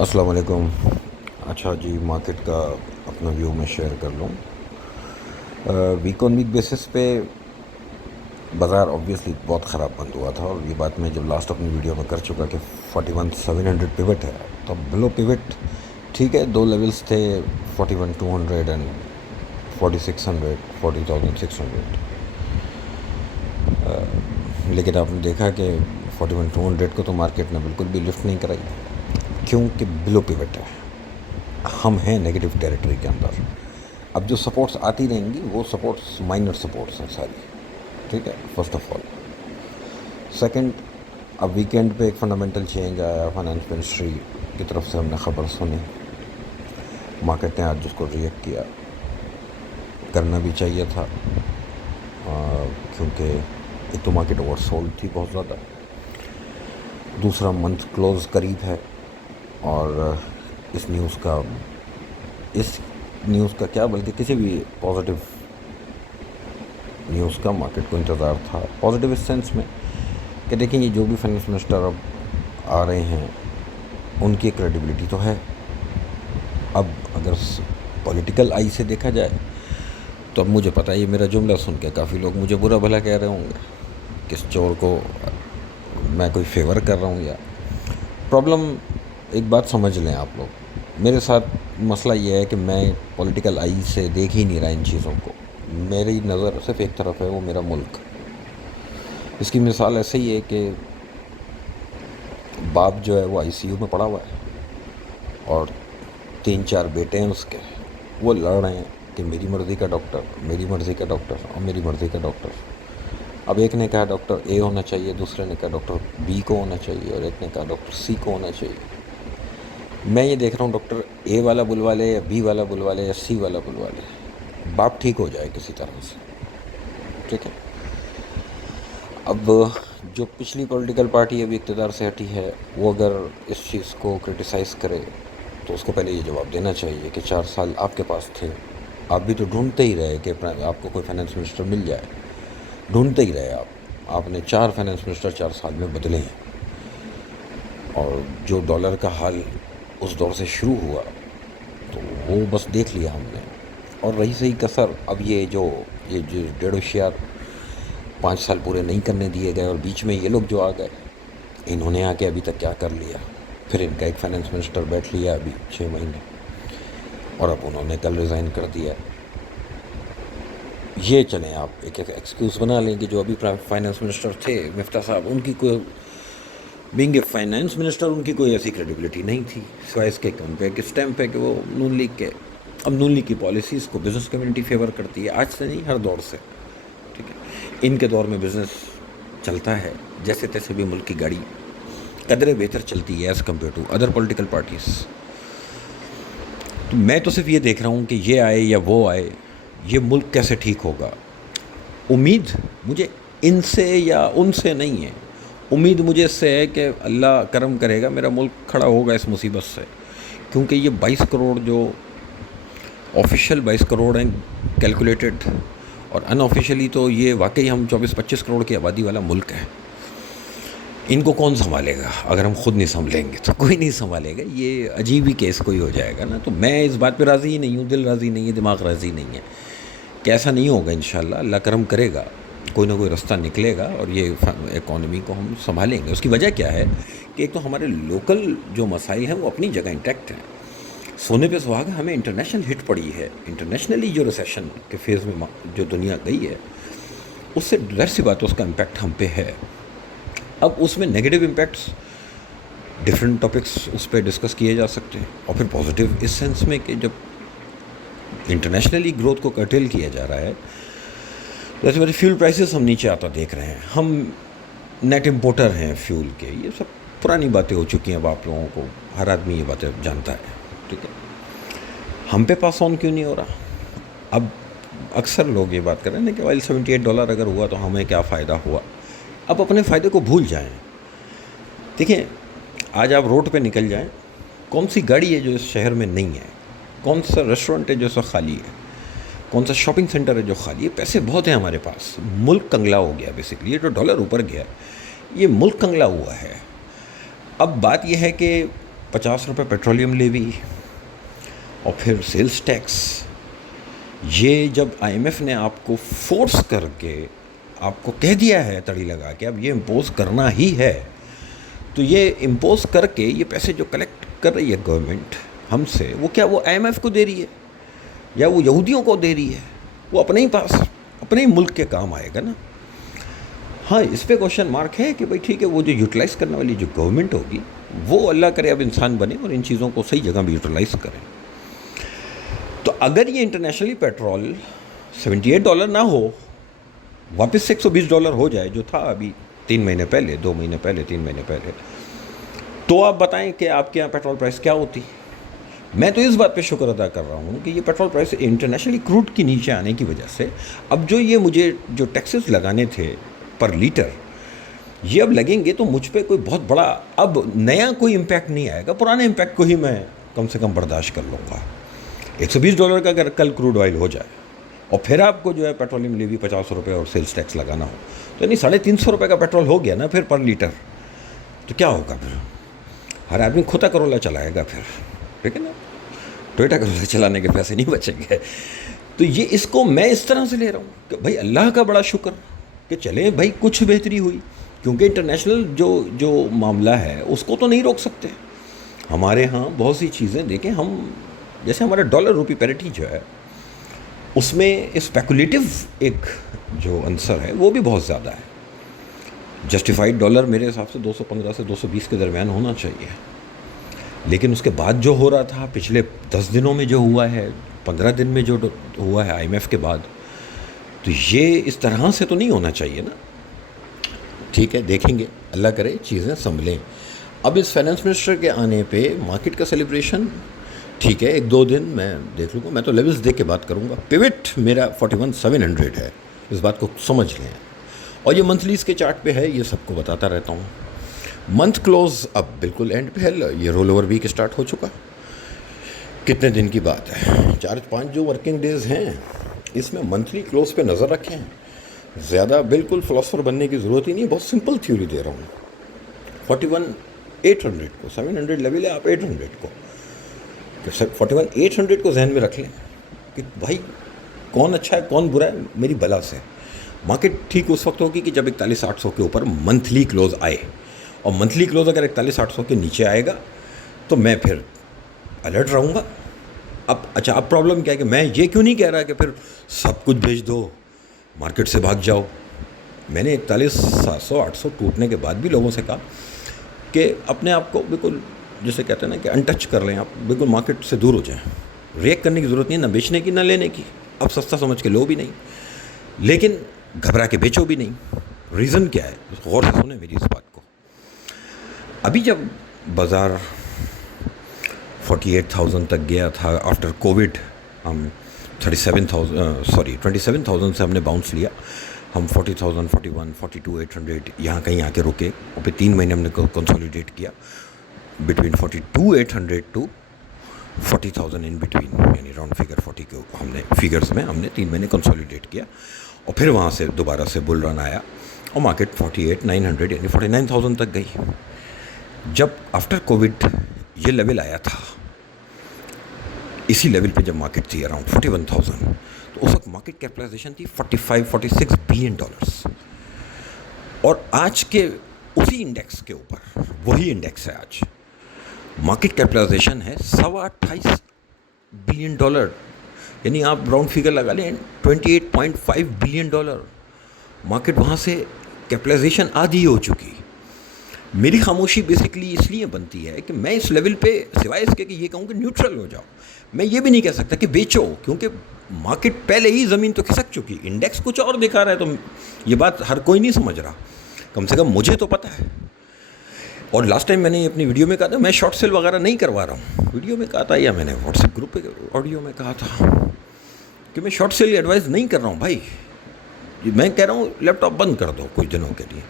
السلام علیکم. اچھا جی، مارکیٹ کا اپنا ویو میں شیئر کر لوں. ویک آن ویک بیسس پہ بازار آبویسلی بہت خراب بند ہوا تھا، اور یہ بات میں جب لاسٹ اپنی ویڈیو میں کر چکا کہ 41,700 پیوٹ ہے. تو بلو پیوٹ ٹھیک ہے، دو لیولز تھے 41,200 اینڈ 4,600 40,600. لیکن آپ نے دیکھا کہ 41,200 کو تو مارکیٹ نے بالکل بھی لفٹ نہیں کرائی، کیونکہ بلو پیوٹ ہے. ہم ہیں نیگیٹو ٹیریٹری کے اندر. اب جو سپورٹس آتی رہیں گی وہ سپورٹس مائنر سپورٹس ہیں ساری. ٹھیک ہے، فرسٹ آف آل. سیکنڈ، اب ویکینڈ پہ ایک فنڈامنٹل چینج آیا فائنانس منسٹری کی طرف سے. ہم نے خبر سنی، مارکیٹ نے آج جس کو ریئیکٹ کیا. کرنا بھی چاہیے تھا، کیونکہ ایک تو مارکیٹ اوور سولڈ تھی بہت زیادہ، دوسرا منتھ کلوز قریب ہے، اور اس نیوز کا کیا بلکہ کسی بھی پازیٹیو نیوز کا مارکیٹ کو انتظار تھا. پازیٹیو اس سینس میں کہ دیکھیں، یہ جو بھی فائنانس منسٹر اب آ رہے ہیں ان کی کریڈیبلٹی تو ہے. اب اگر پولیٹیکل آئی سے دیکھا جائے تو اب مجھے پتہ ہے یہ میرا جملہ سن کے کافی لوگ مجھے برا بھلا کہہ رہے ہوں گے، کس چور کو میں کوئی فیور کر رہا ہوں. یا پرابلم ایک بات سمجھ لیں آپ لوگ، میرے ساتھ مسئلہ یہ ہے کہ میں پولیٹیکل آئی سے دیکھ ہی نہیں رہا ان چیزوں کو. میری نظر صرف ایک طرف ہے، وہ میرا ملک. اس کی مثال ایسے ہی ہے کہ باپ جو ہے وہ ICU میں پڑا ہوا ہے، اور 3-4 بیٹے ہیں اس کے، وہ لڑ رہے ہیں کہ میری مرضی کا ڈاکٹر، میری مرضی کا ڈاکٹر اور میری مرضی کا ڈاکٹر. اب ایک نے کہا ڈاکٹر A ہونا چاہیے، دوسرے نے کہا ڈاکٹر B کو ہونا چاہیے، اور ایک نے کہا ڈاکٹر C کو ہونا چاہیے. میں یہ دیکھ رہا ہوں ڈاکٹر A والا بلوا لے یا B والا بلوا لے یا C والا بلوا لے، باپ ٹھیک ہو جائے کسی طرح سے. ٹھیک ہے. اب جو پچھلی پولیٹیکل پارٹی ابھی اقتدار سے ہٹی ہے، وہ اگر اس چیز کو کرٹیسائز کرے تو اس کو پہلے یہ جواب دینا چاہیے کہ 4 سال آپ کے پاس تھے، آپ بھی تو ڈھونڈتے ہی رہے کہ آپ کو کوئی فائنانس منسٹر مل جائے. ڈھونڈتے ہی رہے آپ نے 4 فائنانس منسٹر 4 سال میں بدلے ہیں. اور جو ڈالر کا حال اس دور سے شروع ہوا تو وہ بس دیکھ لیا ہم نے. اور رہی صحیح کسر، اب یہ جو 5 سال پورے نہیں کرنے دیے گئے، اور بیچ میں یہ لوگ جو آ گئے، انہوں نے آ کے ابھی تک کیا کر لیا. پھر ان کا ایک فائنانس منسٹر بیٹھ لیا ابھی 6 مہینے، اور اب انہوں نے کل ریزائن کر دیا. یہ چلیں آپ ایک ایکسکیوز بنا لیں کہ جو ابھی فائنانس منسٹر تھے مفتاح صاحب، ان کی کوئی بینگ اے فائنانس منسٹر ان کی کوئی ایسی کریڈیبلٹی نہیں تھی سوائے اس کے ان پہ ایک اسٹیمپ ہے کہ وہ نون لیگ کے. اب نون لیگ کی پالیسیز کو بزنس کمیونٹی فیور کرتی ہے، آج سے نہیں، ہر دور سے. ٹھیک ہے، ان کے دور میں بزنس چلتا ہے جیسے تیسے بھی. ملک کی گاڑی قدرے بہتر چلتی ہے as compare to other political parties. تو میں تو صرف یہ دیکھ رہا ہوں کہ یہ آئے یا وہ آئے، یہ ملک کیسے ٹھیک ہوگا. امید مجھے ان سے یا ان سے نہیں ہے، امید مجھے اس سے ہے کہ اللہ کرم کرے گا، میرا ملک کھڑا ہوگا اس مصیبت سے. کیونکہ یہ 22 کروڑ جو آفیشیل 22 کروڑ ہیں کیلکولیٹڈ، اور ان آفیشیلی تو یہ واقعی ہم 24-25 کروڑ کی آبادی والا ملک ہے. ان کو کون سنبھالے گا؟ اگر ہم خود نہیں سنبھلیں گے تو کوئی نہیں سنبھالے گا. یہ عجیب ہی کیس کوئی ہو جائے گا نا. تو میں اس بات پہ راضی ہی نہیں ہوں، دل راضی نہیں ہے، دماغ راضی نہیں ہے کہ ایسا نہیں ہوگا. انشاءاللہ اللہ کرم کرے گا، کوئی نہ کوئی رستہ نکلے گا، اور یہ اکانومی کو ہم سنبھالیں گے. اس کی وجہ کیا ہے کہ ایک تو ہمارے لوکل جو مسائل ہیں وہ اپنی جگہ انٹیکٹ ہیں. سونے پہ سہاگا ہمیں انٹرنیشنل ہٹ پڑی ہے. انٹرنیشنلی جو ریسیشن کے فیز میں جو دنیا گئی ہے، اس سے ظاہر سی بات ہے اس کا امپیکٹ ہم پہ ہے. اب اس میں نیگیٹو امپیکٹس ڈفرینٹ ٹاپکس اس پہ ڈسکس کیے جا سکتے ہیں، اور پھر پازیٹیو اس سینس میں کہ جب انٹرنیشنلی گروتھ کو کرٹیل کیا جا رہا ہے، جیسے میرے فیول پرائسز ہم نیچے آتا دیکھ رہے ہیں. ہم نیٹ امپورٹر ہیں فیول کے. یہ سب پرانی باتیں ہو چکی ہیں، اب آپ لوگوں کو ہر آدمی یہ باتیں جانتا ہے. ٹھیک ہے، ہم پہ پاس آن کیوں نہیں ہو رہا؟ اب اکثر لوگ یہ بات کر رہے ہیں کہ آئل $78 اگر ہوا تو ہمیں کیا فائدہ ہوا. اب اپنے فائدے کو بھول جائیں. دیکھیں، آج آپ روڈ پہ نکل جائیں، کون سی گاڑی ہے جو اس شہر میں نہیں ہے؟ کون سا ریسٹورنٹ ہے جو سب خالی ہے؟ کون سا شاپنگ سینٹر ہے جو خالی ہے؟ پیسے بہت ہیں ہمارے پاس. ملک کنگلا ہو گیا بیسکلی. یہ جو $1 اوپر گیا، یہ ملک کنگلا ہوا ہے. اب بات یہ ہے کہ ₹50 پیٹرولیم لیوی اور پھر سیلز ٹیکس. یہ جب IMF نے آپ کو فورس کر کے آپ کو کہہ دیا ہے تڑی لگا کے اب یہ امپوز کرنا ہی ہے, تو یہ امپوز کر کے یہ پیسے جو کلیکٹ کر رہی ہے گورنمنٹ ہم سے, وہ کیا وہ IMF کو دے رہی ہے یا وہ یہودیوں کو دے رہی ہے؟ وہ اپنے ہی پاس اپنے ہی ملک کے کام آئے گا نا. ہاں اس پہ کوشچن مارک ہے کہ بھائی ٹھیک ہے وہ جو یوٹیلائز کرنے والی جو گورنمنٹ ہوگی وہ اللہ کرے اب انسان بنے اور ان چیزوں کو صحیح جگہ بھی یوٹیلائز کریں. تو اگر یہ انٹرنیشنلی پیٹرول $78 نہ ہو, واپس سے $120 ہو جائے جو تھا ابھی 3 مہینے پہلے, 2 مہینے پہلے, 3 مہینے پہلے, تو آپ بتائیں کہ آپ کے یہاں پیٹرول پرائس کیا ہوتی. میں تو اس بات پہ شکر ادا کر رہا ہوں کہ یہ پیٹرول پرائس انٹرنیشنلی کروڈ کی نیچے آنے کی وجہ سے اب جو یہ مجھے جو ٹیکسز لگانے تھے پر لیٹر یہ اب لگیں گے تو مجھ پہ کوئی بہت بڑا اب نیا کوئی امپیکٹ نہیں آئے گا, پرانے امپیکٹ کو ہی میں کم سے کم برداشت کر لوں گا. $120 کا اگر کل کروڈ آئل ہو جائے اور پھر آپ کو جو ہے پیٹرولیم لیوی ₹50 اور سیلز ٹیکس لگانا ہو تو یعنی $350 کا پیٹرول ہو گیا نا پھر پر لیٹر. تو کیا ہوگا پھر؟ ہر آدمی کھوتا کرولا چلائے گا پھر, ٹھیک ہے نا, ٹویوٹا کرولا چلانے کے پیسے نہیں بچیں گے. تو یہ اس کو میں اس طرح سے لے رہا ہوں کہ بھائی اللہ کا بڑا شکر کہ چلیں بھائی کچھ بہتری ہوئی, کیونکہ انٹرنیشنل جو معاملہ ہے اس کو تو نہیں روک سکتے. ہمارے ہاں بہت سی چیزیں دیکھیں, ہم جیسے ہمارا ڈالر روپی پیرٹی جو ہے اس میں اسپیکولیٹو ایک جو عنصر ہے وہ بھی بہت زیادہ ہے. جسٹیفائڈ ڈالر میرے حساب سے 215 سے 220 کے درمیان ہونا چاہیے, لیکن اس کے بعد جو ہو رہا تھا پچھلے 10 دنوں میں جو ہوا ہے, 15 دن میں جو ہوا ہے IMF کے بعد, تو یہ اس طرح سے تو نہیں ہونا چاہیے نا. ٹھیک ہے دیکھیں گے, اللہ کرے چیزیں سنبھلیں. اب اس فائنانس منسٹر کے آنے پہ مارکیٹ کا سیلیبریشن ٹھیک ہے 1-2 دن میں دیکھ لوں گا, میں تو لیولز دیکھ کے بات کروں گا. پیوٹ میرا 41,700 ہے, اس بات کو سمجھ لیں. اور یہ منتھلیز کے چارٹ پہ ہے, یہ سب کو بتاتا رہتا ہوں. منتھ کلوز اب بالکل اینڈ پہ ہے, یہ رول اوور ویک اسٹارٹ ہو چکا. کتنے دن کی بات ہے, 4-5 جو ورکنگ ڈیز ہیں اس میں منتھلی کلوز پہ نظر رکھیں. زیادہ بالکل فلاسفر بننے کی ضرورت ہی نہیں, بہت سمپل تھیوری دے رہا ہوں. 41,800 کو 700 لیول ہے, آپ 800 کو 41,800 کو ذہن میں رکھ لیں کہ بھائی کون اچھا ہے کون برا ہے میری بلا سے. مارکیٹ ٹھیک اس وقت ہوگی کہ جب 41,800 کے اوپر منتھلی کلوز آئے, اور منتھلی کلوز اگر 41,800 کے نیچے آئے گا تو میں پھر الرٹ رہوں گا. اب پرابلم کیا ہے کہ میں یہ کیوں نہیں کہہ رہا کہ پھر سب کچھ بھیج دو مارکیٹ سے بھاگ جاؤ. میں نے 41,700-800 ٹوٹنے کے بعد بھی لوگوں سے کہا کہ اپنے آپ کو بالکل جسے کہتے ہیں نا کہ انٹچ کر لیں, آپ بالکل مارکیٹ سے دور ہو جائیں. ریئیکٹ کرنے کی ضرورت نہیں, نہ بیچنے کی نہ لینے کی. اب سستا سمجھ کے لو بھی نہیں, لیکن گھبرا کے بیچو بھی نہیں. ریزن کیا ہے غور سے سنیں میری اس بات کو. ابھی جب بازار 48,000 تک گیا تھا آفٹر کووڈ, ہم 27,000 سے ہم نے باؤنس لیا, ہم 40,000, 41, 42,800 یہاں کہیں آ کے رکے, اور پھر 3 مہینے ہم نے کنسولیڈیٹ کیا بٹوین 42,800 ٹو 40,000 ان بٹوین, یعنی راؤنڈ فگر 40 کے ہم نے فگرز میں ہم نے 3 مہینے کنسولیڈیٹ کیا, اور پھر وہاں سے دوبارہ سے بل رن آیا اور مارکیٹ 48,900 یعنی 49,000 تک گئی. جب آفٹر کووڈ یہ لیول آیا تھا, اسی لیول پہ جب مارکیٹ تھی اراؤنڈ 41,000, تو اس وقت مارکیٹ کیپٹلائزیشن تھی $45-46 بلین. اور آج کے اسی انڈیکس کے اوپر, وہی انڈیکس ہے آج, مارکیٹ کیپٹلائزیشن ہے $28.5 بلین, یعنی آپ راؤنڈ فگر لگا لیں $28.5 بلین. مارکیٹ وہاں سے کیپٹلائزیشن آدھی ہو چکی. میری خاموشی بیسکلی اس لیے بنتی ہے کہ میں اس لیول پہ سوائے اس کے کہ یہ کہوں کہ نیوٹرل ہو جاؤ, میں یہ بھی نہیں کہہ سکتا کہ بیچو, کیونکہ مارکیٹ پہلے ہی زمین تو کھسک چکی, انڈیکس کچھ اور دکھا رہا ہے, تو یہ بات ہر کوئی نہیں سمجھ رہا, کم سے کم مجھے تو پتہ ہے. اور لاسٹ ٹائم میں نے اپنی ویڈیو میں کہا تھا میں شارٹ سیل وغیرہ نہیں کروا رہا ہوں, ویڈیو میں کہا تھا یا میں نے واٹس ایپ گروپ پہ آڈیو میں کہا تھا کہ میں شارٹ سیل ایڈوائز نہیں کر رہا ہوں بھائی. میں کہہ رہا ہوں لیپ ٹاپ بند کر دو کچھ دنوں کے لیے,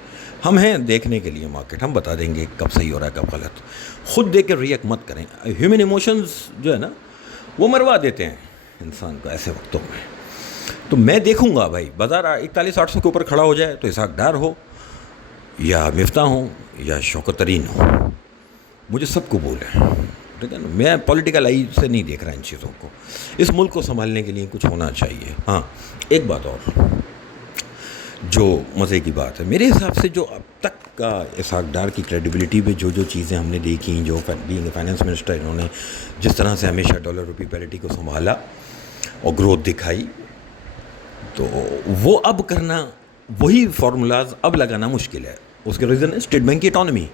ہم ہیں دیکھنے کے لیے مارکیٹ, ہم بتا دیں گے کب صحیح ہو رہا ہے کب غلط. خود دیکھ کے ریئیکٹ مت کریں. ہیومن ایموشنز جو ہے نا وہ مروا دیتے ہیں انسان کو ایسے وقتوں میں. تو میں دیکھوں گا بھائی بازار 41,800 کے اوپر کھڑا ہو جائے تو اسحاق ڈار ہو یا مفتاح ہوں یا شوکت ترین ہو, مجھے سب قبول ہے، ٹھیک ہے نا، میں پولیٹیکل آئی سے نہیں دیکھ رہا ان چیزوں کو. اس ملک کو سنبھالنے کے لیے کچھ ہونا چاہیے. ہاں ایک بات اور جو مزے کی بات ہے میرے حساب سے، جو اب تک کا اسحاق ڈار کی کریڈیبلٹی پہ جو چیزیں ہم نے دیکھیں، جو بینگ فائنانس منسٹر انہوں نے جس طرح سے ہمیشہ ڈالر روپی پیرٹی کو سنبھالا اور گروتھ دکھائی، تو وہ اب کرنا، وہی فارمولاز اب لگانا مشکل ہے. اس کے ریزن ہے اسٹیٹ بینک کی اٹانومی.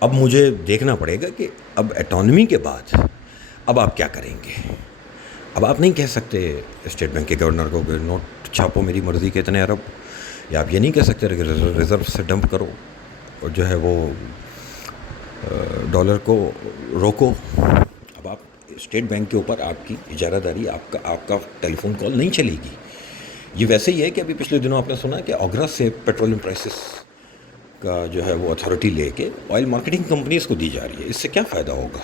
اب مجھے دیکھنا پڑے گا کہ اب اٹانومی کے بعد اب آپ کیا کریں گے. اب آپ نہیں کہہ سکتے اسٹیٹ بینک کے گورنر کو کہ نوٹ چھاپو میری مرضی کے اتنے ارب، یا آپ یہ نہیں کہہ سکتے کہ ریزرو سے ڈمپ کرو اور جو ہے وہ ڈالر کو روکو. اب آپ اسٹیٹ بینک کے اوپر آپ کی اجارہ داری، آپ کا ٹیلی فون کال نہیں چلے گی. یہ ویسے ہی ہے کہ ابھی پچھلے دنوں آپ نے سنا کہ آگرہ سے پیٹرولیم پرائسز کا جو ہے وہ اتھارٹی لے کے آئل مارکیٹنگ کمپنیز کو دی جا رہی ہے. اس سے کیا فائدہ ہوگا؟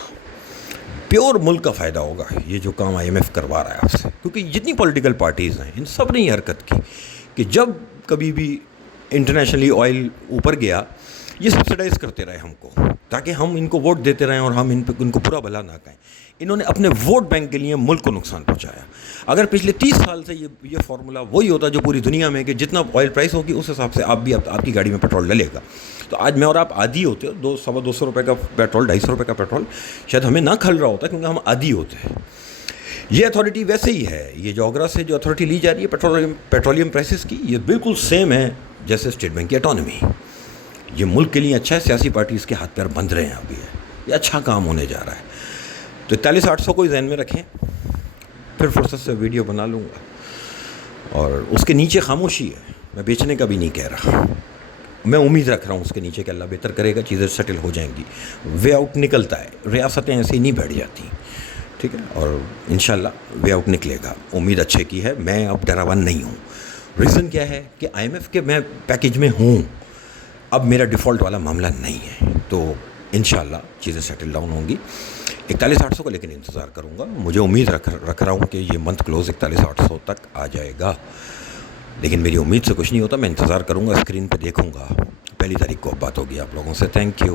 پیور ملک کا فائدہ ہوگا یہ جو کام آئی ایم ایف کروا رہا ہے آپ سے. کیونکہ جتنی پولیٹیکل پارٹیز ہیں ان سب نے یہ حرکت کی کہ جب کبھی بھی انٹرنیشنلی آئل اوپر گیا، یہ سبسڈائز کرتے رہے ہم کو، تاکہ ہم ان کو ووٹ دیتے رہیں اور ہم ان کو برا بھلا نہ کہیں. انہوں نے اپنے ووٹ بینک کے لیے ملک کو نقصان پہنچایا. اگر پچھلے 30 سال سے یہ فارمولا وہی ہوتا جو پوری دنیا میں، کہ جتنا آئل پرائس ہوگی اس حساب سے آپ کی گاڑی میں پیٹرول ڈلے گا، تو آج میں اور آپ عادی ہوتے ہو 200 روپے کا پیٹرول، 250 روپے کا پیٹرول شاید ہمیں نہ کھل رہا ہوتا کیونکہ ہم عادی ہوتے ہیں. یہ اتھارٹی ویسے ہی ہے، یہ جو آگرہ سے جو اتھارٹی لی جا رہی ہے پیٹرولیم پرائسز کی، یہ بالکل سیم ہے جیسے اسٹیٹ بینک کی اٹانومی. یہ ملک کے لیے اچھا ہے، سیاسی پارٹیز کے ہاتھ پیر بندھ رہے ہیں ابھی، یہ اچھا کام ہونے جا رہا ہے. تو 41,800 کو ذہن میں رکھیں، پھر فرصت سے ویڈیو بنا لوں گا. اور اس کے نیچے خاموشی ہے، میں بیچنے کا بھی نہیں کہہ رہا، میں امید رکھ رہا ہوں اس کے نیچے کہ اللہ بہتر کرے گا، چیزیں سیٹل ہو جائیں گی، وے آؤٹ نکلتا ہے. ریاستیں ایسے ہی نہیں بیٹھ جاتی، ٹھیک ہے، اور انشاءاللہ وے آؤٹ نکلے گا. امید اچھے کی ہے، میں اب ڈراوان نہیں ہوں. ریزن کیا ہے کہ آئی ایم ایف کے میں پیکیج میں ہوں، اب میرا ڈیفالٹ والا معاملہ نہیں ہے، تو انشاءاللہ چیزیں سیٹل ڈاؤن ہوں گی. 41,800 کو لیکن انتظار کروں گا. مجھے امید رکھ رہا ہوں کہ یہ منتھ کلوز 41,800 تک آ جائے گا، لیکن میری امید سے کچھ نہیں ہوتا. میں انتظار کروں گا، اسکرین پہ دیکھوں گا. 1 تاریخ کو اب بات ہوگی آپ لوگوں سے. Thank you.